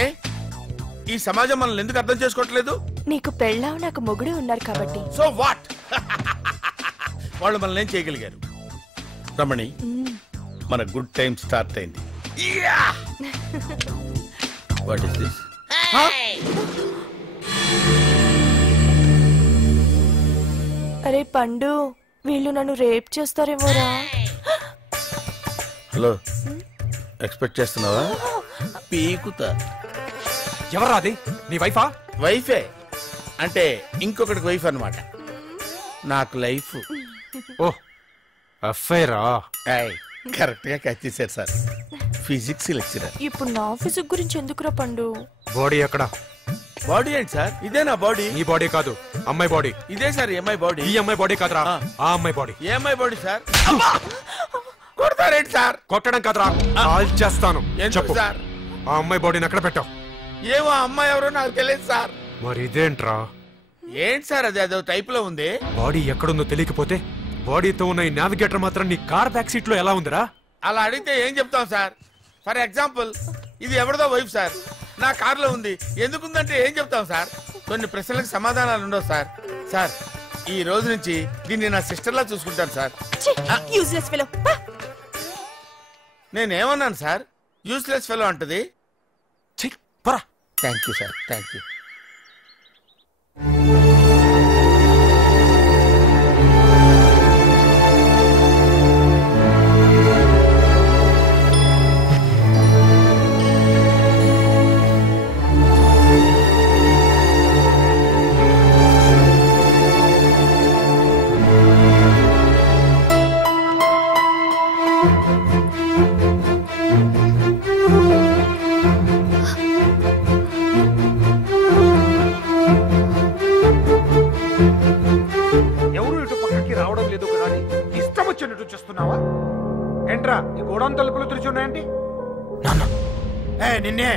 ఏ ఈ సమాజం మనల్ని ఎందుకు అర్థం చేసుకోవట్లేదు? నీకు పెళ్ళావు నాకు మొగుడు ఉన్నారు కాబట్టి. So what? వాళ్ళు మనల్ని ఏం చేయగలిగారు? రమణి, మన గుడ్ టైం స్టార్ట్ అయింది. What is this? అరే పండు, వీళ్ళు నన్ను రేప్ చేస్తారేమోరా. హలో, ఎక్స్పెక్ట్ చేస్తున్నావా? పీకుతా. ఎవరా అది? నీ వైఫా? వైఫే అంటే ఇంకొకటికి వైఫ్ అన్నమాట. నాకు లైఫ్. ఓ అఫైరా? కరెక్ట్ గా క్యాచ్ చేశారు సార్, ఫిజిక్స్ లెక్చరర్. ఇప్పుడు నా ఫిజిక్ గురించి ఎందుకురా పండు? బాడీ ఎక్కడ? బాడీ ఏంటి సార్? ఇదే నా బాడీ. ఈ బాడీ కాదు, అమ్మాయి బాడీ. ఇదే సార్ అమ్మాయి బాడీ. ఈ అమ్మాయి బాడీ కాదురా, ఆ అమ్మాయి బాడీ. ఏ అమ్మాయి బాడీ సార్? కొడతారేంటి సార్? కొట్టడం కాదురా, కాల్ చేస్తాను. చెప్పు సార్, ఆ అమ్మాయి బాడీని ఎక్కడ పెట్టావు? ఏమో అమ్మాయి ఎవరో నాకు తెలియదు సార్. మరి ఇదేంట్రా? ఏంటి సార్ అది? అదో టైప్ లో ఉంది. బాడీ ఎక్కడుందో తెలియకపోతే బాడీతో ఉన్న ఈ నావిగేటర్ మాత్రం నీ కార్ బ్యాక్ సీట్ లో ఎలా ఉందిరా? అలా అడిగితే ఏం చెప్తాం సార్? ఫర్ ఎగ్జాంపుల్, ఇది ఎవరిదో వైఫ్ సార్, నా కార్ లో ఉంది. ఎందుకుందంటే ఏం చెప్తాం సార్? కొన్ని ప్రశ్నలకు సమాధానాలు ఉండవు సార్. సార్, ఈ రోజు నుంచి దీన్ని నా సిస్టర్ లా చూసుకుంటాను సార్. Useless fellow. నేనేమన్నాను సార్? యూస్లెస్ ఫెలో అంటది. Thank you sir, thank you. ఏంట్రా ఈ గోడౌన్ తలుపులు తెరిచి ఉన్నాయండి? నిన్నే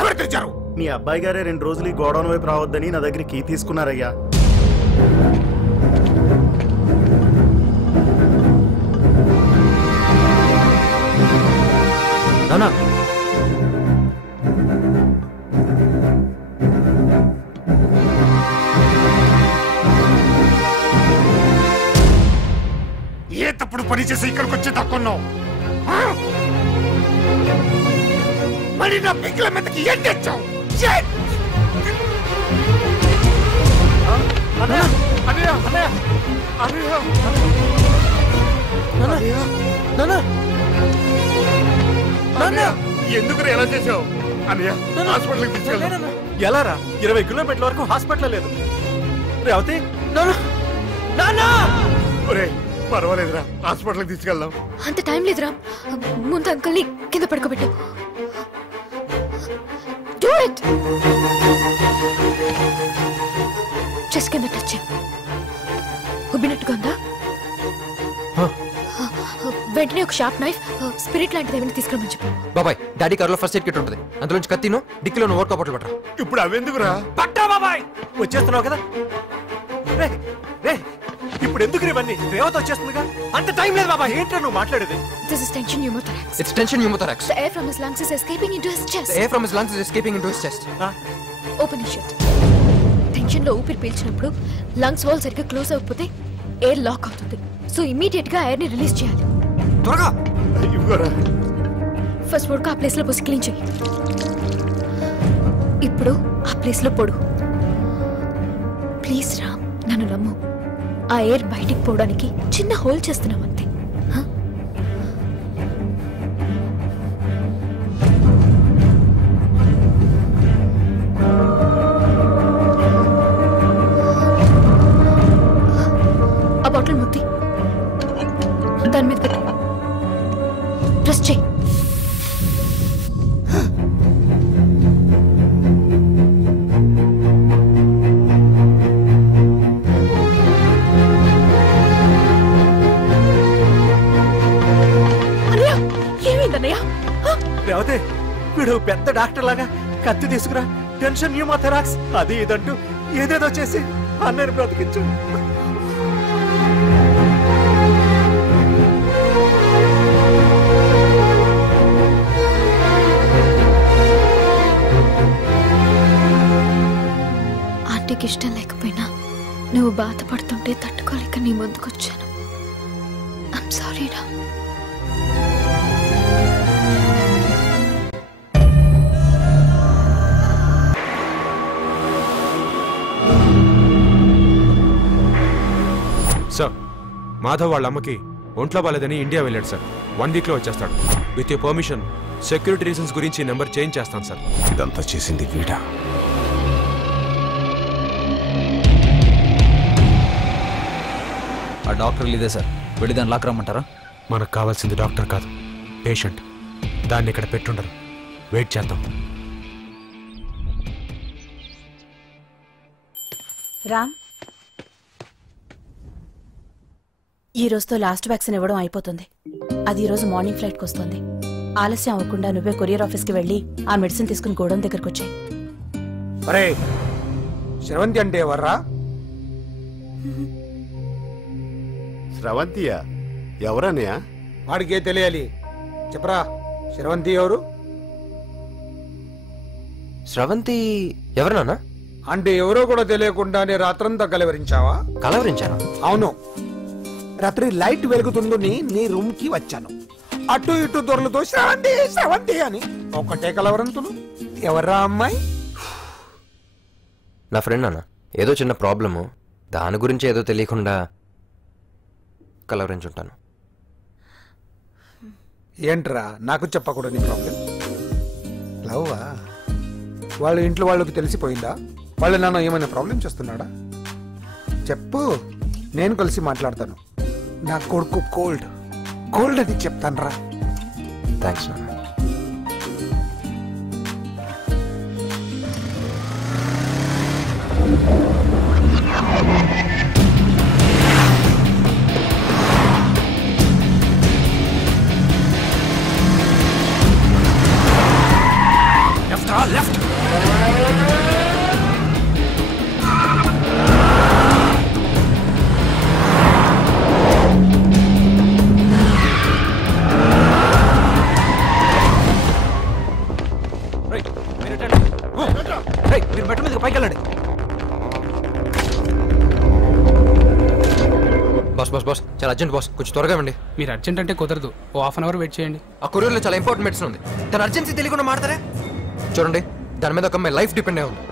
ఎవరు తెరిచారు? మీ అబ్బాయి గారే 2 రోజులు ఈ గోడౌన్ వైపు రావద్దని నా దగ్గర కీ తీసుకున్నారయ్యా. నానా, ఏ తప్పుడు పని చేసి ఇక్కడికి వచ్చి తక్కున్నావు? మరి నా పిక్కల మీదకి ఏం తెచ్చావు? ఎందుకు ఎలా చేసావు? హాస్పిటల్కి తీసుకెళ్ళా. ఎలా రా? 20 కిలోమీటర్ల వరకు హాస్పిటల్ లేదు. రేవతి, పర్వాలేదురా, హాస్పిటల్కి తీసుకెళ్దాం. అంత టైం లేదురా, ముందు అంకుల్ని కింద పడుకోబెట్టు. Do it. చెస్ట్ కింద టచ్ చేయి. ఉబ్బినట్టుగా ఉందా? వెంటనే ఒక షార్ప్ నైఫ్, స్పిరిట్ లాంటిది ఏమైనా తీసుకురమని చెప్పు. బాబాయ్, డాడీ కార్లో ఫస్ట్ ఎయిడ్ కిట్ ఉంటుంది, అందులోంచి కత్తిను డిక్కీలో ఓట్కా బాటిల్ పట్టరా. ఇప్పుడు అవెందుకురా? పట్టా బాబాయ్, వచ్చేస్తున్నావు కదా. ఇప్పుడు ఎందుకు ఇవన్నీ? రేవతి వచ్చేస్తుందిగా, అంత టైం లేదు బాబాయ్. ఏంట్రా నువ్వు మాట్లాడేది? This is tension pneumothorax. It's tension pneumothorax. The air from his lungs is escaping into his chest. The air from his lungs is escaping into his chest. Open his shirt. Tension లో ఊపిరి పీల్చినప్పుడు lungs wall సరిగ్గా close అవ్వకపోతే air lock అవుతుంది. So immediate గా air ని release చేయాలి. త్వరగా first వరకు ఆ ప్లేస్ లో పోసి క్లీన్ చేయి. ఇప్పుడు ఆ ప్లేస్ లో పొడు. ప్లీజ్ రామ్, నన్ను నమ్ము. ఆ ఎయిర్ బయటికి పోవడానికి చిన్న హోల్ చేస్తున్నాం అంతే. ఆ బాటిల్ ముత్తి దాని మీద పెట్టు. ప్రెస్ చేయి. రేవతి, వీడు పెద్ద డాక్టర్ లాగా కత్తి తీసుకురా, టెన్షన్ న్యూమోథెరాక్స్ అది ఇదంటూ ఏదేదో చేసి అన్నయ్యని బ్రతికించు. శౌర్యకి ఇష్టం లేకపోయినా నువ్వు బాధపడుతుంటే తట్టుకోలేక నీ ముందుకొచ్చాను. ఐమ్ సారీ రా. సార్, మాధవ్ వాళ్ళ అమ్మకి ఒంట్లో బాలేదని ఇండియా వెళ్ళాడు సార్. 1 వీక్లో వచ్చేస్తాడు. With you permission security reasons గురించి నెంబర్ చేంజ్ చేస్తాను సార్. ఇదంతా చేసింది వీడా? ఆ డాక్టర్ ఇదే సార్. వెళ్ళి దాన్ని లాక్ రమ్మంటారా? మనకు కావాల్సింది డాక్టర్ కాదు, పేషెంట్. దాన్ని ఇక్కడ పెట్టుండరు. వెయిట్ చేద్దాం. రామ్, ఈ రోజుతో లాస్ట్ వ్యాక్సిన్ ఇవ్వడం అయిపోతుంది. అది ఈ రోజు మార్నింగ్ ఫ్లైట్కి వస్తుంది. ఆలస్యం అవ్వకుండా నువ్వే కొరియర్ ఆఫీస్కి వెళ్ళి ఆ మెడిసిన్ తీసుకుని గోడౌన్ దగ్గరకు వచ్చాయి. అరే, శ్రవంతి అంటే ఎవర్రా? స్రవంతియా? ఎవరన్నయ్యా? వాడికే తెలియాలి. చెప్పరా, శ్రవంతి ఎవరు? స్రవంతి ఎవరు నాన్న? అంటే ఎవరో కూడా తెలియకుండానే రాత్రంతా కలవరించావా? కలవరించాను. అవును, రాత్రి లైట్ వెలుగుతుందని నీ రూమ్ కి వచ్చాను. అటు ఇటు దొరలతో శ్రవంతి శ్రవంతి అని ఒకటే కలవరంతులు. ఎవర్రా అమ్మాయి? నా ఫ్రెండ్ నాన్న. ఏదో చిన్న ప్రాబ్లము, దాని గురించి ఏదో తెలియకుండా కలవరించుంటాను. ఏంట్రా నాకు చెప్పకూడదు నీ ప్రాబ్లం? లవ్వా? వాళ్ళ ఇంట్లో వాళ్ళకి తెలిసిపోయిందా? వాళ్ళ నాన్న ఏమైనా ప్రాబ్లం చేస్తున్నాడా? చెప్పు, నేను కలిసి మాట్లాడతాను. నా కొడుకు కోల్డ్ అని చెప్తాను రా. థ్యాంక్స్ నాన్న. లెఫ్ట్. మీరు మెట్ల మీద పైకి వెళ్ళండి. బాస్ బాస్ బాస్, చాలా అర్జెంట్ బాస్, కొంచెం త్వరగా ఇవ్వండి. మీరు అర్జెంట్ అంటే కుదరదు. ఓ హాఫ్ అన్ అవర్ వెయిట్ చేయండి. ఆ కొరియర్లో చాలా ఇంపార్టెంట్ మెడిసిన్ ఉంది. తన అర్జెన్సీ తెలియకుండా మాడతారే. చూడండి, దాని మీద ఒక అమ్మాయి లైఫ్ డిపెండ్ అయి ఉంది.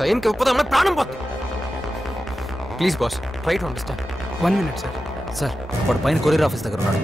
టైంకి ఇవ్వకపోతే అమ్మాయి ప్రాణం పోతుంది. Please boss, try to understand. 1 minute sir. Sir, వాడు పైన కొరియర్ ఆఫీస్ దగ్గర ఉన్నాడు.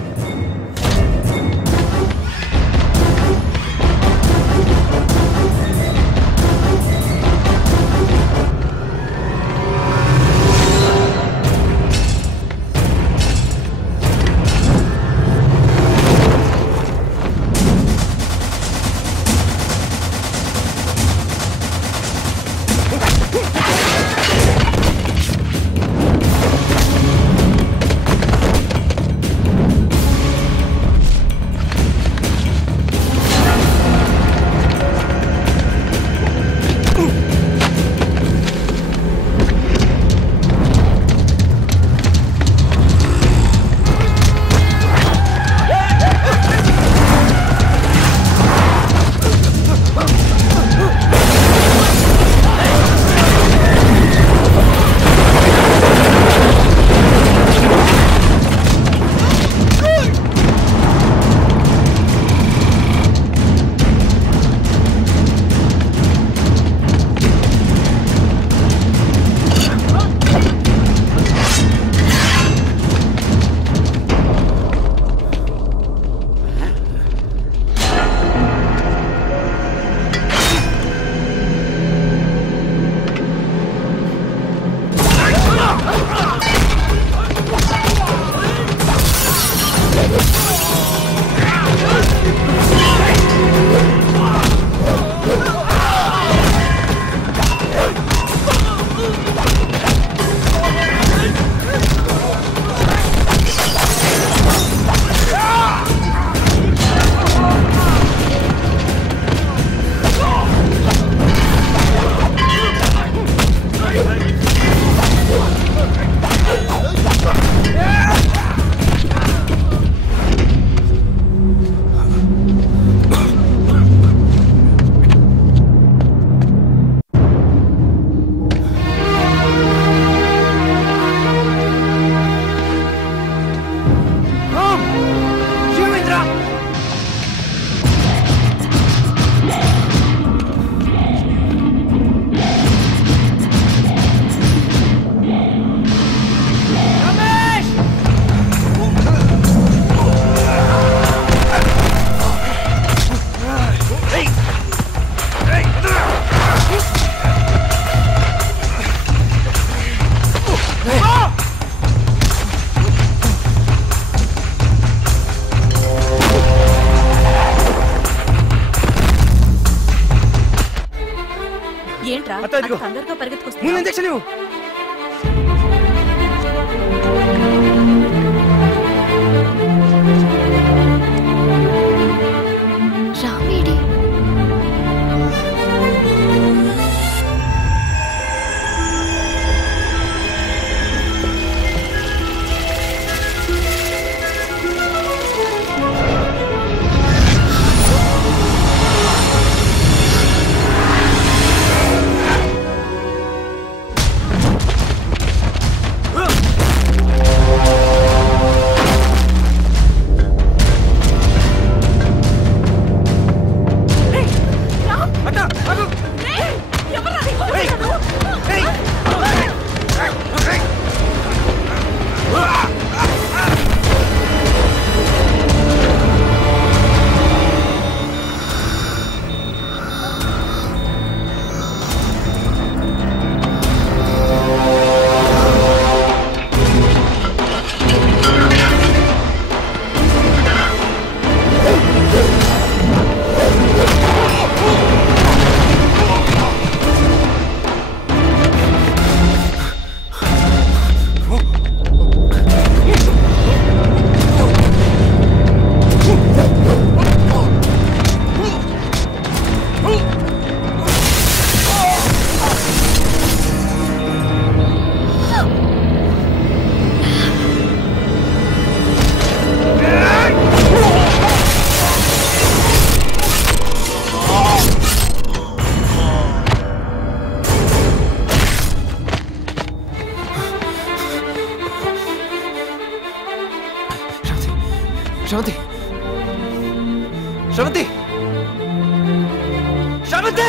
ఏమిట్రా అత్త, ఇదిగో. తొందరగా ముందు పరిగెత్తుకొస్తా ఇంజెక్షన్ ఇవ్వు. రామేడి శ్రవంతి శ్రవంతి శ్రవంతి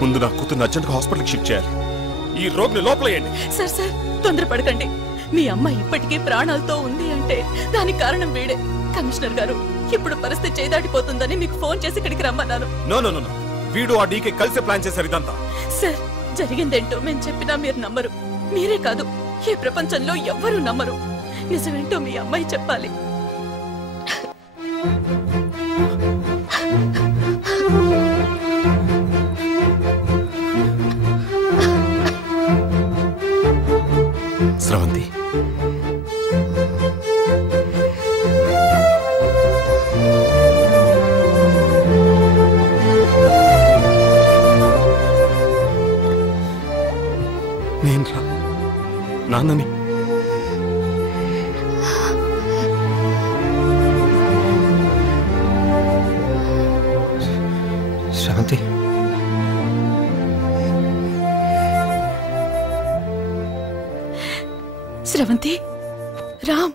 ముందు నా కూతురు అర్జెంట్గా హాస్పిటల్కి షిఫ్ట్ చేయాలి. ఈ రోగిని లోపలేయండి. సార్ సార్ తొందరపడకండి. మీ అమ్మ ఇప్పటికీ ప్రాణాలతో ఉంది అంటే దానికి కారణం వీడే. కమిషనర్ గారు ఇప్పుడు పరిస్థితి చేదాటిపోతుందని మీకు ఫోన్ చేసి ఇక్కడికి రమ్మన్నాను. నో నో నో, వీడు ఆ డీకే కలిసి ప్లాన్ చేశారు ఇదంతా. సార్ జరిగిందేంటో మేము చెప్పినా మీరు నమ్మరు. మీరే కాదు ఈ ప్రపంచంలో ఎవ్వరూ నమ్మరు. నిజమేంటో మీ అమ్మాయి చెప్పాలి. స్రవంతి, నేను రా నాన్నని. శ్రవంతి స్రవంతి రామ్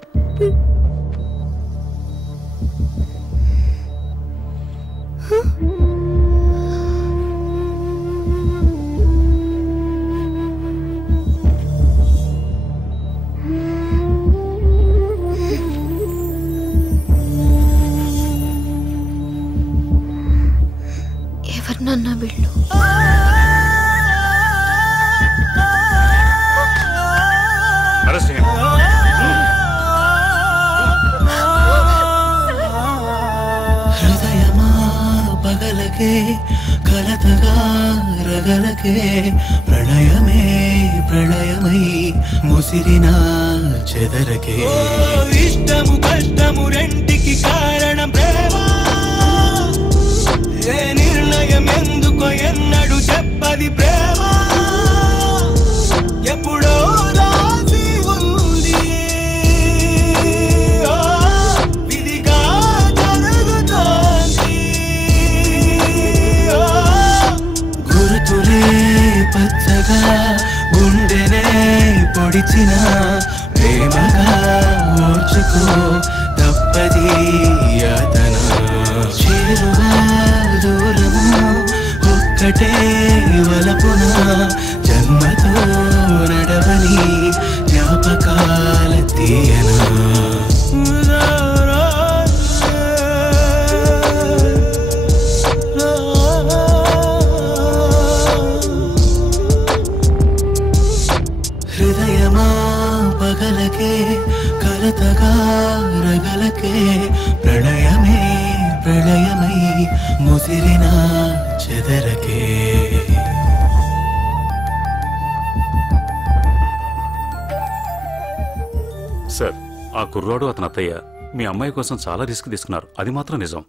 ఎవరినన్నా వీళ్ళు? హృదయమా పగలకే కలతగా రగలకే ప్రణయమే ప్రళయమై ముసిరిన చెదరకే. ఇష్టము కష్టము రెంటికి కారణం ప్రేమ. ఏ నిర్ణయం ఎందుకో ఎన్నడు చెప్పది ప్రేమ. పొడిచిన ప్రేమగా ఓర్చుకో తప్పది యాతన చేరువా దూరము ఒక్కటే వలపున జన్మతో నడవని జ్ఞాపకాల తీయనా హృదయమా పగలకే కలతగా రగలకే ప్రళయమే ప్రళయమై ముసిరిన చెదరకే సార్ ఆ కుర్రాడు అతని అత్తయ్య మీ అమ్మాయి కోసం చాలా రిస్క్ తీసుకున్నారు, అది మాత్రం నిజం.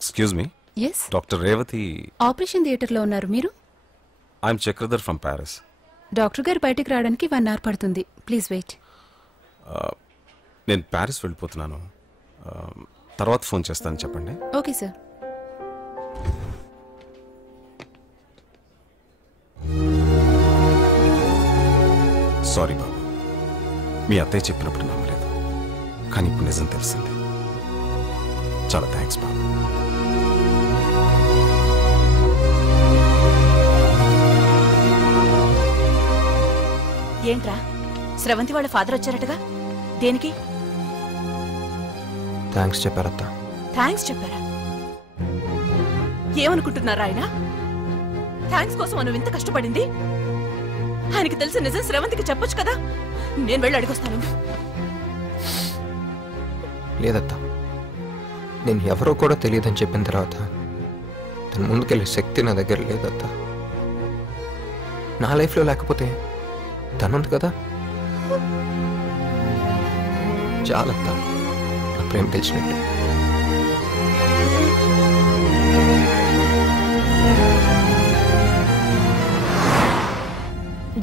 Excuse me, yes doctor Revathi. Operation థియేటర్లో ఉన్నారు మీరు? I'm Chakradhar from Paris. Doctor garu బయటికి రావడానికి 1 hour పడుతుంది. Please wait. నేను ప్యారిస్ వెళ్ళిపోతున్నాను, తర్వాత ఫోన్ చేస్తాను, చెప్పండి. Okay sir. సారీ బాబు, మీ అత్తయ్య చెప్పినప్పుడు నమ్మలేదు, కానీ ఇప్పుడు నిజం తెలిసింది. చాలా థ్యాంక్స్ బాబు. ఏంట్రా, స్రవంతి వాళ్ళ ఫాదర్ వచ్చారటగా? దేనికి? థ్యాంక్స్ చెప్పారత్త. థ్యాంక్స్ చెప్పారా? ఏమనుకుంటున్నారా ఆయన? థ్యాంక్స్ కోసం మనం ఇంత కష్టపడింది ఆయనకి తెలిసిన నిజం స్రవంతికి చెప్పొచ్చు కదా. నేను వెళ్ళి అడిగొస్తాను. లేదత్తా, నేను ఎవరో కూడా తెలియదని చెప్పిన తర్వాత తన ముందుకెళ్ళే శక్తి నా దగ్గర లేదత్తా. నా లైఫ్లో లేకపోతే తనుంది కదా. చాలత్తా నా ప్రేమ గెలిచినట్టు.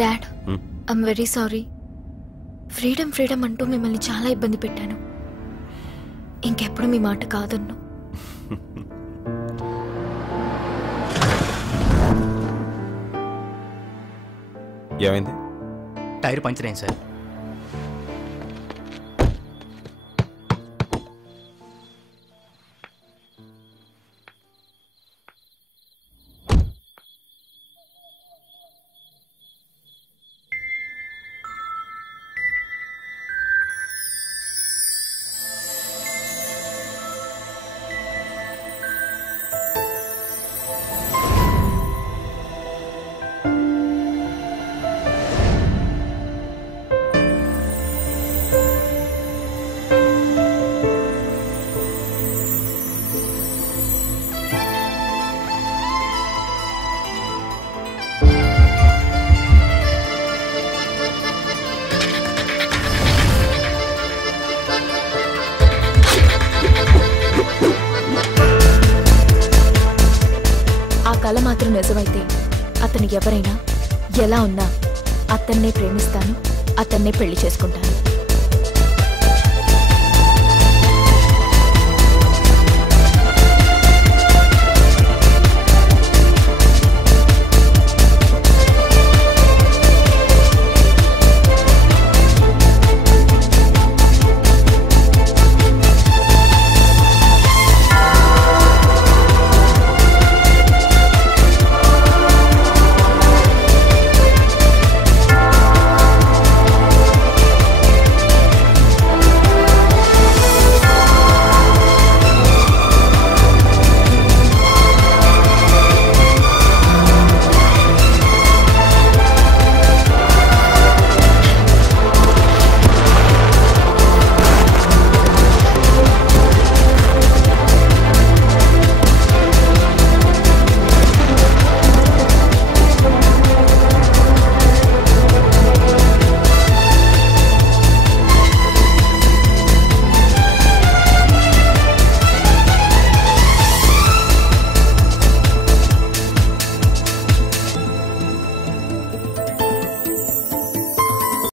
Dad, I'm very sorry. Freedom freedom అంటూ మిమ్మల్ని చాలా ఇబ్బంది పెట్టాను. ఇంకెప్పుడు మీ మాట కాదన్ను. ఏమైంది? టైర్ పంచర్ అయింది సార్. కల మాత్రం నిజమైతే అతను ఎవరైనా ఎలా ఉన్నా అతన్నే ప్రేమిస్తాను, అతన్నే పెళ్లి చేసుకుంటాను.